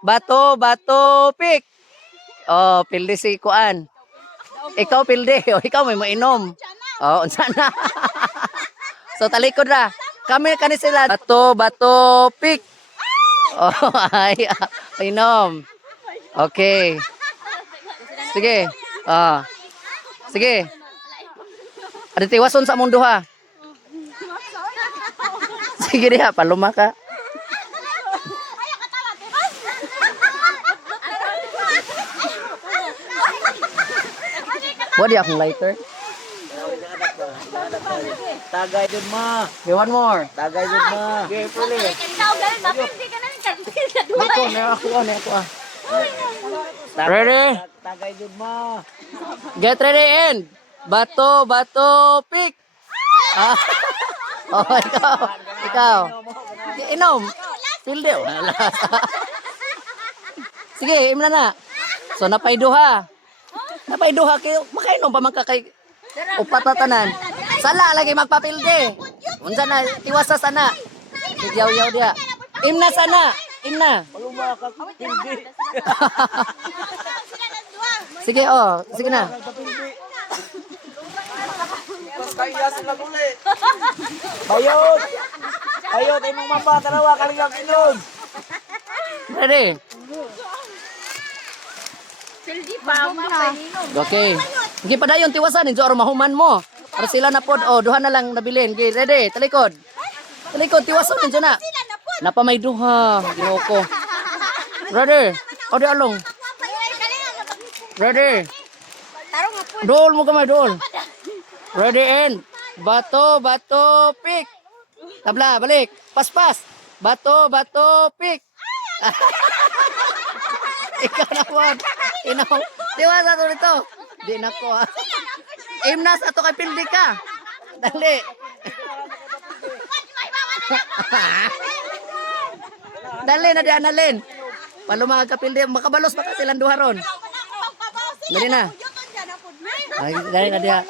Bato, bato, pick. Oh, pilde si Kuan. Ikaw pilde. Oh, ikaw may mainom. Oh, unsa na? So talikod ra. Kami kani sila. Bato, bato, pick. Oh, ay, inom. Okay. Sige. Ah. Sige. Ada tiwason sa mundo ha. Sige diha, paluma ka. Wadi akong lighter. Tagay dun ma. Okay, one more. Tagay dun ma. Okay, puli. Ikaw galing mapindi ka na rin. Ako, na ako ah. Ready? Tagay dun ma. Get ready and bato, bato, pick. Ah. Oh, ikaw. Ikaw. Inom. Pilde. Wala. Sige, imna na. So, napayduha. Napayduha kayo. Makainom pa man ka kay upat na tanan. Sala lagi magpapilde. Unsa na, tiwasa sana. Yaw-yaw dia. Imna sana. Imna. Paluma ka pildi. Sige, oh. Sige na. Kaya sila muli. Bayot. Bayot imong mamba dalawa kalingang inom. Ready? Sildi pa, mapainom. Okay. Sige pa dayon tiwasan injo aron mahuman mo. Para sila na pod. Oh, duha na lang nabilin. Okay, ready? Talikod. Talikod tiwasan injo na. Napa may duha. Ginoo ko. Ready? O di along. Ready? Tarong nga po. Dol mo kamay dol. Ready and bato, bato, pick. Tabla, balik. Pas-pas. Bato, bato, pick. Ikaw na po. Inaw. Tiwasa to nito. Di na ko ha. Imnas ato kay pildi ka. Dali. Dali na di analin. Palumag ka pildi. Makabalos pa ka silang duha ron. Dali na. Ay, dali na diha.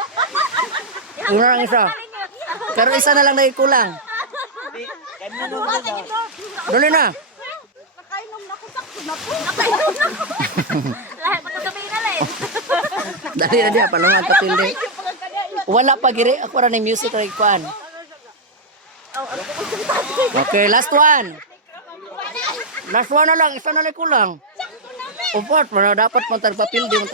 Una lang isa. Pero isa na lang na kulang. Dali na. Nakainom na ko sakto na po. Nakainom na ko. Lahat magkagabi na lang. Dali na diha. Palumag ka pildi. Wala pa giri. Ako ra ng music ra ikuan. Okay, last one. Last one na lang. Isa na lang kulang. Upat. Dapat man tagpapildi.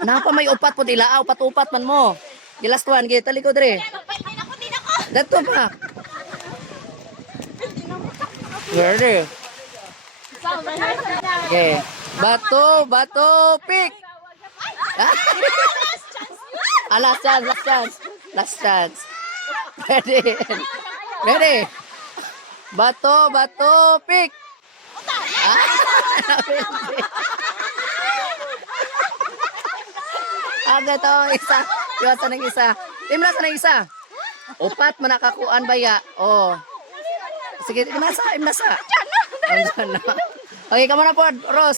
Napa may upat po dila, upat-upat man mo. Di last one, kita likod re. Dato pa. Ready? Okay. Bato, bato, pick. Last chance, last chance. Last chance. Ready? Ready? Bato, bato, pick. Aga to, isa. Iwasan ng isa. Imlas ng isa. Upat man nakakuan baya. Oh. Sige, imasa, imasa. Okay, kamo na po, Ros.